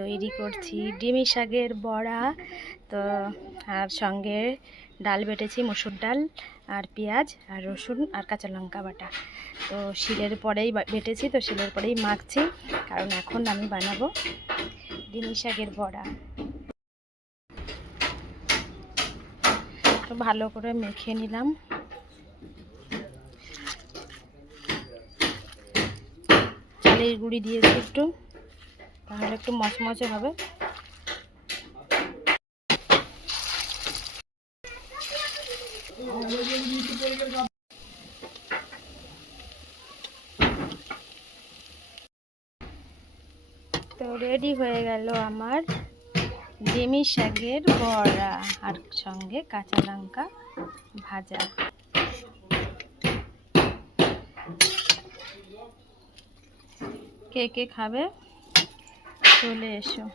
তৈরি করছি। ডিমি শাকের বড়া, তো আর সঙ্গে ডাল বেটেছি, মসুর ডাল আর পেঁয়াজ আর রসুন আর কাঁচা লঙ্কা বাটা। তো শিলের পরেই বেটেছি, তো শিলের পরেই মাখছি, কারণ এখন আমি বানাবো ডিমি শাকের বড়া। ভালো করে মেখে নিলাম। চালের গুঁড়ি দিয়েছি একটু। তাহলে একটু মচমচে হবে। তো রেডি হয়ে গেল আমার ডিমি শাকের বড়া আর সঙ্গে কাঁচা লঙ্কা ভাজা। কে কে খাবে? চলে এসো